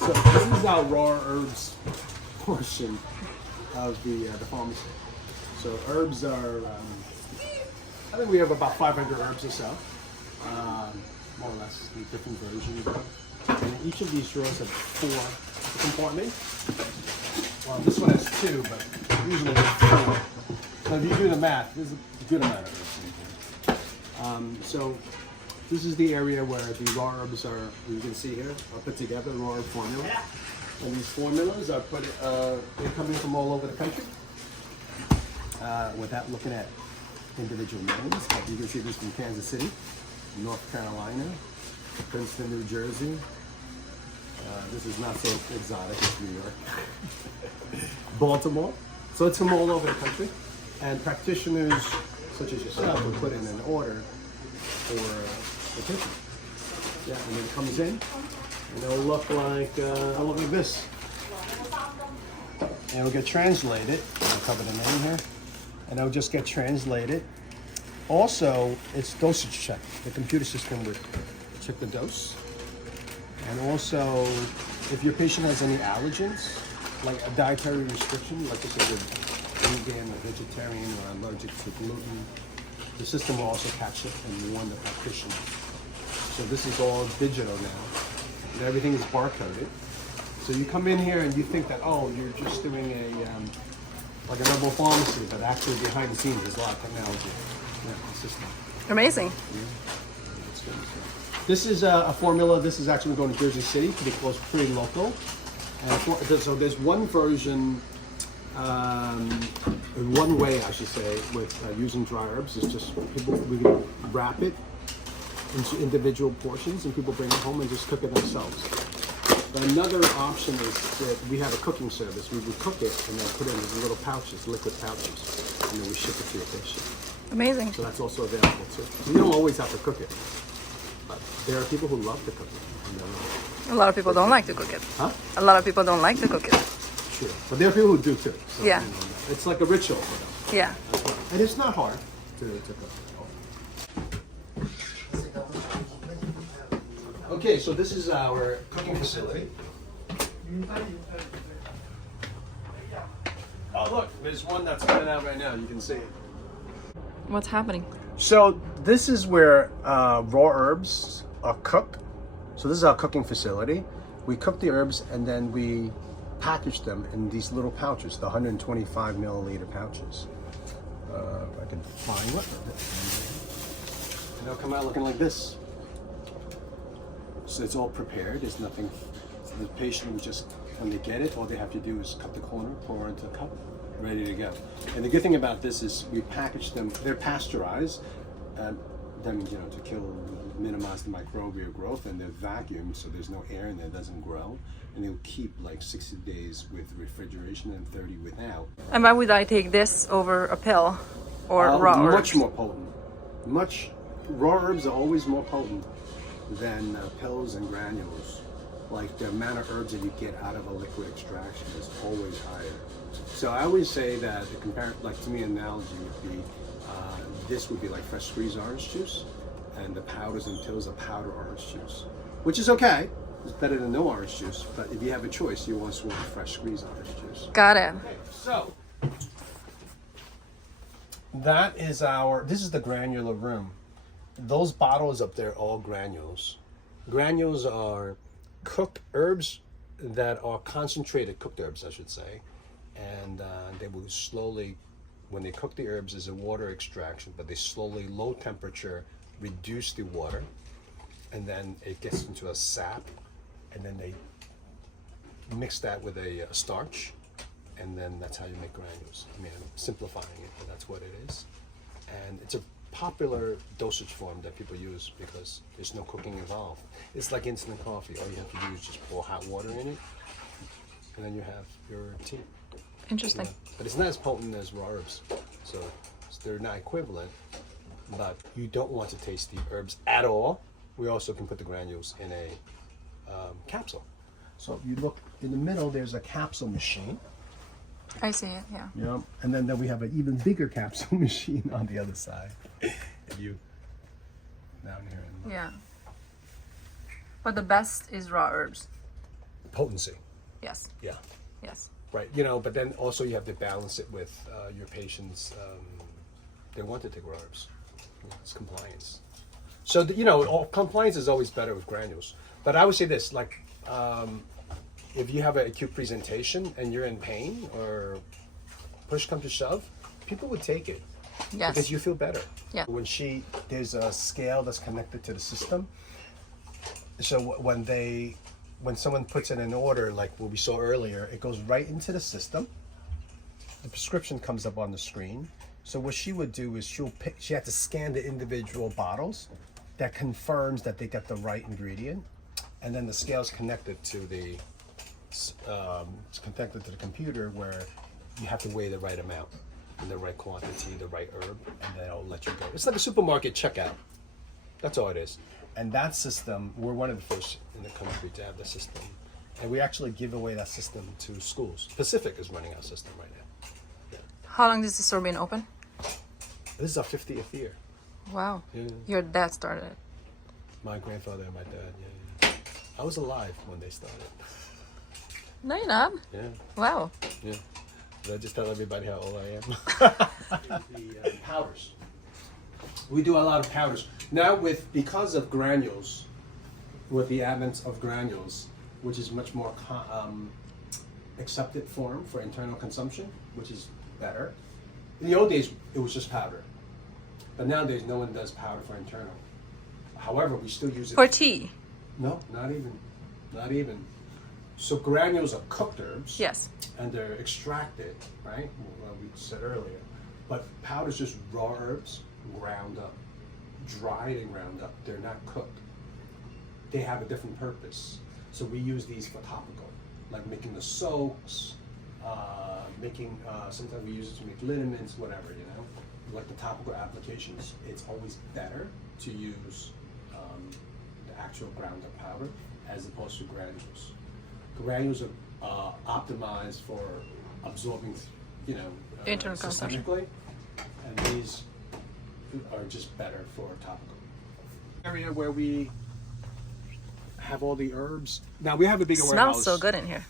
So this is our raw herbs portion of the pharmacy. So herbs are, I think we have about 500 herbs or so, more or less, the different versions of. And each of these drawers have 4 compartments. Well, this one has 2, but usually there's 4. So if you do the math, there's a good amount of herbs in here. So this is the area where the raw herbs are, you can see here, are put together, raw herb formula. And these formulas are they're coming from all over the country. Without looking at individual names, but you can see this from Kansas City, North Carolina, Princeton, New Jersey. This is not so exotic, it's New York. Baltimore. So it's from all over the country. And practitioners such as yourself will put in an order for the patient. Yeah, and then it comes in, and it'll look like this. And it'll get translated. I'll cover the name here. And it'll just get translated. Also, it's dosage check. The computer system would check the dose. And also, if your patient has any allergens, like a dietary restriction, like if they're vegan or vegetarian or allergic to gluten, the system will also catch it and warn the practitioner. So this is all digital now. And everything is barcoded. So you come in here and you think that, oh, you're just doing like a herbal pharmacy, but actually behind the scenes there's a lot of technology. Yeah, the system. Amazing. Yeah. This is a formula. This is actually going to Jersey City to be close, pretty local. And so there's one version, one way I should say, with using dry herbs is just we can wrap it into individual portions and people bring it home and just cook it themselves. But another option is that we have a cooking service. We would cook it and then put it in these little pouches, liquid pouches, and then we ship it to your patient. Amazing. So that's also available too. So you don't always have to cook it. But there are people who love to cook it. A lot of people don't like to cook it. Huh? A lot of people don't like to cook it. Sure. But there are people who do too. So, yeah. It's like a ritual for them. Yeah. And it's not hard to cook. Okay, so this is our cooking facility. Oh look, there's one that's coming out right now. You can see it. What's happening? So this is where raw herbs are cooked. So this is our cooking facility. We cook the herbs and then we package them in these little pouches, the 125 milliliter pouches. If I can find one. And they'll come out looking like this. So it's all prepared. There's nothing. So the patient will just, when they get it, all they have to do is cut the corner, pour into a cup, ready to go. And the good thing about this is we package them. They're pasteurized. That means, to minimize the microbial growth, and they're vacuumed, so there's no air in there, it doesn't grow, and they'll keep like 60 days with refrigeration and 30 without. And why would I take this over a pill or raw herbs? Much more potent. Raw herbs are always more potent than pills and granules. Like the amount of herbs that you get out of a liquid extraction is always higher. So I always say that to me, an analogy would be this would be like fresh squeezed orange juice, and the powders and pills are powder orange juice, which is okay. It's better than no orange juice, but if you have a choice, you want fresh squeezed orange juice. Got it. Okay, so this is the granular room. Those bottles up there are all granules. Granules are cooked herbs that are concentrated cooked herbs, I should say, and they will slowly, when they cook the herbs, is a water extraction, but they slowly, low temperature, reduce the water, and then it gets into a sap, and then they mix that with a starch, and then that's how you make granules. I mean, I'm simplifying it, but that's what it is. And it's a popular dosage form that people use because there's no cooking involved. It's like instant coffee. All you have to do is just pour hot water in it, and then you have your tea. Interesting. Yeah. But it's not as potent as raw herbs, so they're not equivalent, but you don't want to taste the herbs at all. We also can put the granules in a capsule. So if you look in the middle, there's a capsule machine. I see it, yeah. Yeah, and then we have an even bigger capsule machine on the other side. If you down here. Yeah. But the best is raw herbs. Potency. Yes. Yeah. Yes. Right. You know, but then also you have to balance it with your patients. They want to take raw herbs. It's compliance. So, compliance is always better with granules. But I would say this, like, if you have an acute presentation and you're in pain or push comes to shove, people would take it. Yes. Because you feel better. Yeah. There's a scale that's connected to the system. So when someone puts in an order, like what we saw earlier, it goes right into the system. The prescription comes up on the screen. So what she would do is she had to scan the individual bottles that confirms that they got the right ingredient, and then the scale's connected to it's connected to the computer where you have to weigh the right amount and the right quantity, the right herb, and then it'll let you go. It's like a supermarket checkout. That's all it is. And that system, we're one of the first in the country to have the system. And we actually give away that system to schools. Pacific is running our system right now. Yeah. How long has the store been open? This is our 50th year. Wow. Yeah. Your dad started it. My grandfather and my dad, yeah. I was alive when they started. No, you're not. Yeah, Wow. yeah. Did I just tell everybody how old I am? The powders. We do a lot of powders. Now because of granules, with the advent of granules, which is much more accepted form for internal consumption, which is better. In the old days, it was just powder. But nowadays, no one does powder for internal. However, we still use it. For tea? No, not even. Not even. So granules are cooked herbs. Yes. And they're extracted, right? Well, we said earlier. But powder's just raw herbs, ground up. Dried and ground up. They're not cooked. They have a different purpose. So we use these for topical, like making the soaks, sometimes we use it to make liniments, whatever, like the topical applications. It's always better to use the actual ground up powder as opposed to granules. Granules are optimized for absorbing, internal consumption. systemically, and these are just better for topical. Area where we have all the herbs. Now we have a bigger warehouse. Smells so good in here.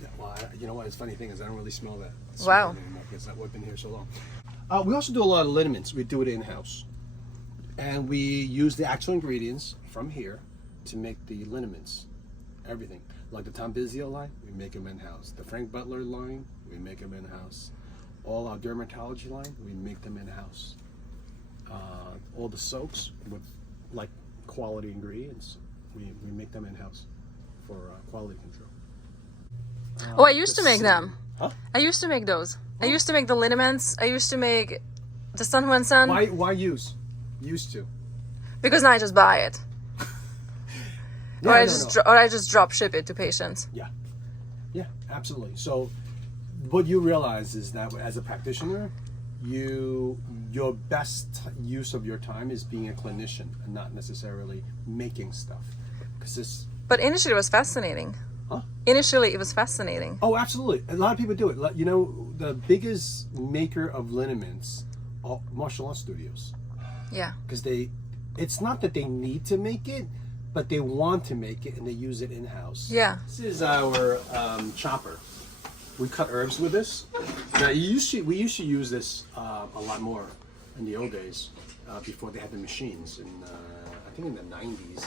Yeah, well, you know what? It's funny thing is I don't really smell that. Wow. Anymore because we've been here so long. We also do a lot of liniments. We do it in house, and we use the actual ingredients from here to make the liniments. Everything like the Tom Bizzio line, we make them in house. The Frank Butler line, we make them in house. All our dermatology line, we make them in house. All the soaks with like quality ingredients, we make them in house for quality control. I used to make them. Huh? I used to make those. I used to make the liniments. I used to make the San Juan San. Why use? Used to. Because now I just buy it. Yeah, or I just drop ship it to patients. Yeah, absolutely. So what you realize is that as a practitioner, your best use of your time is being a clinician and not necessarily making stuff. But initially it was fascinating. Huh? Initially it was fascinating. Oh, absolutely. A lot of people do it. The biggest maker of liniments are martial arts studios. Yeah. Because it's not that they need to make it, but they want to make it and they use it in-house. Yeah. This is our chopper. We cut herbs with this. Now, we used to use this a lot more in the old days before they had the machines. I think in the 90s,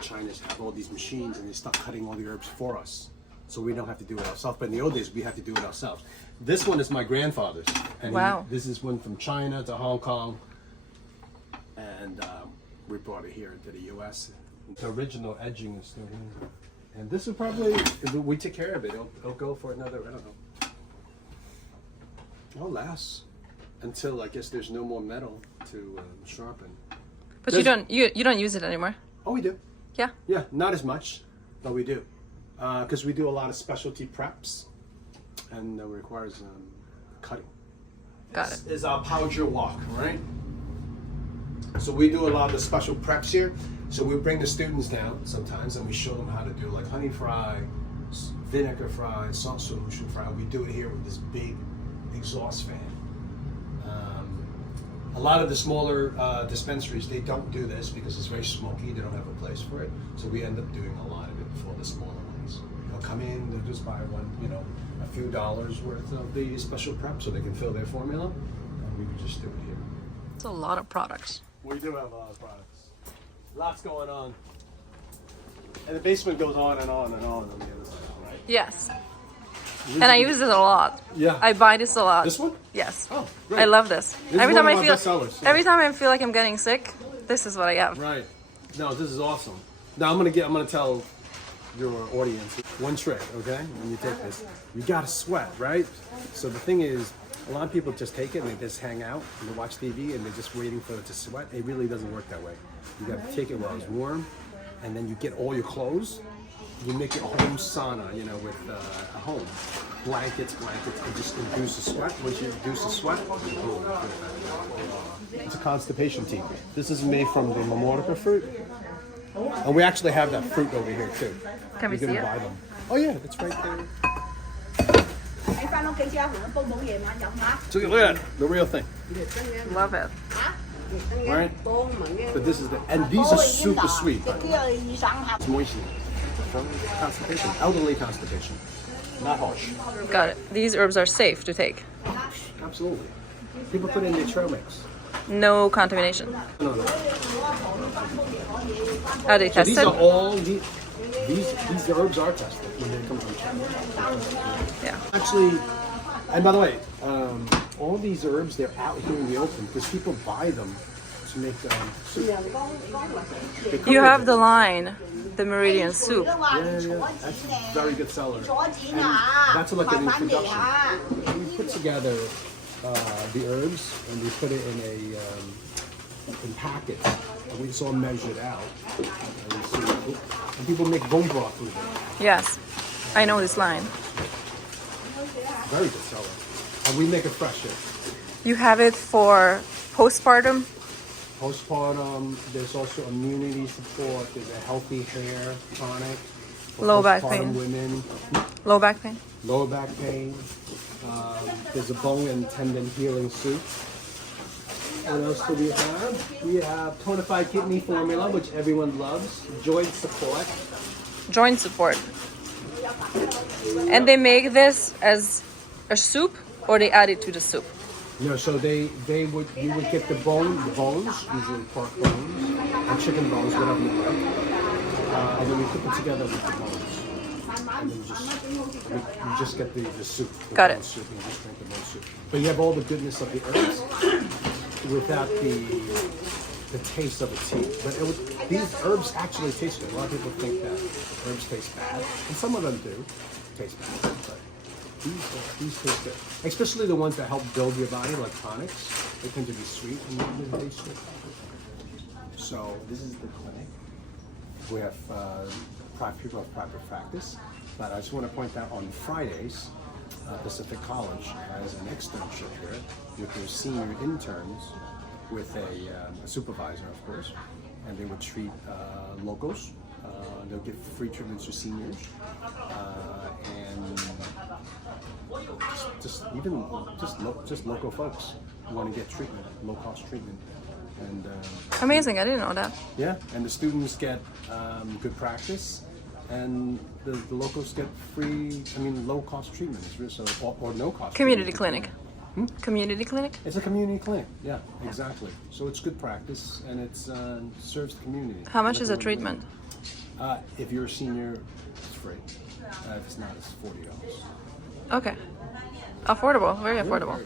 China's have all these machines and they start cutting all the herbs for us. So we don't have to do it ourselves. But in the old days, we had to do it ourselves. This one is my grandfather's. And wow. This is one from China to Hong Kong. And we brought it here into the U.S. The original edging is still here. And this will probably, if we take care of it, it'll go for another, I don't know. It'll last until I guess there's no more metal to sharpen. But you don't use it anymore? Oh, we do. Yeah? Yeah, not as much, but we do. Because we do a lot of specialty preps and it requires cutting. Got it. This is our powder walk, right? So we do a lot of the special preps here. So we bring the students down sometimes and we show them how to do like honey fry, vinegar fry, salt solution fry. We do it here with this big exhaust fan. A lot of the smaller dispensaries, they don't do this because it's very smoky. They don't have a place for it. So we end up doing a lot of it for the smaller ones. They'll come in, they'll just buy one, a few dollars worth of the special prep so they can fill their formula. And we would just do it here. It's a lot of products. We do have a lot of products. Lots going on. And the basement goes on and on and on the other side, right? Yes. And I use it a lot. Yeah. I buy this a lot. This one? Yes. Oh, great. I love this. This every is time one I of feel our bestsellers, yeah. every time I feel like I'm getting sick, this is what I have. Right. No, this is awesome. Now I'm gonna tell your audience one trick, okay? When you take this, you gotta sweat, right? So the thing is, a lot of people just take it and they just hang out and they watch TV and they're just waiting for it to sweat. It really doesn't work that way. You gotta take it while it's warm, and then you get all your clothes. You make your home sauna, with a home. Blankets, and just induce the sweat. Once you induce the sweat, boom. It's a constipation tea. This is made from the Mamortica fruit. And we actually have that fruit over here too. Can we see it? Buy them. Oh yeah, it's right there. So look at that, the real thing. Love it. Right? But this is and these are super sweet. It's moistening. Constipation, elderly constipation, not harsh. Got it. These herbs are safe to take. Absolutely. People put in their trail mix. No contamination. No. Are they So tested? these are all these herbs are tested when they come from China. Yeah. Actually, and by the way, all these herbs, they're out here in the open because people buy them to make soup. You have the line, the Meridian soup. Yeah, that's a very good seller. And that's like an introduction. We put together the herbs and we put it in packets. And we just all measured out. And people make bone broth with it. Yes, I know this line. Very good seller. And we make it fresh here. You have it for postpartum. Postpartum, there's also immunity support, there's a healthy hair tonic for Low back postpartum pain. women, Low back pain. lower back pain. There's a bone and tendon healing soup. What else do we have? We have tonified kidney formula, which everyone loves. Joint support. Joint support. And they make this as a soup, or they add it to the soup? No, so you would get the bones, usually pork bones, or chicken bones, whatever you like. And then we cook it together with the bones. And then you just get the soup. Got it. Soup, and you just drink the bone soup. But you have all the goodness of the herbs without the taste of a tea. But these herbs actually taste good. A lot of people think that herbs taste bad, and some of them do taste bad. But these taste good, especially the ones that help build your body, like tonics. They tend to be sweet and they taste good. So this is the clinic. We have people of private practice, but I just want to point out on Fridays, Pacific College has an externship here with their senior interns, with a supervisor, of course, and they would treat locals. They'll give free treatments to seniors, and just local folks who want to get treatment, low cost treatment, and Amazing, I didn't know that. yeah, and the students get good practice, and the locals get free, low cost treatment. It's really, so or no cost. Community treatment. clinic. Community clinic? It's a community clinic. Yeah, exactly. So it's good practice, and it serves the community. How much is a treatment? If you're a senior, it's free. If it's not, it's $40. Okay. Affordable, very affordable.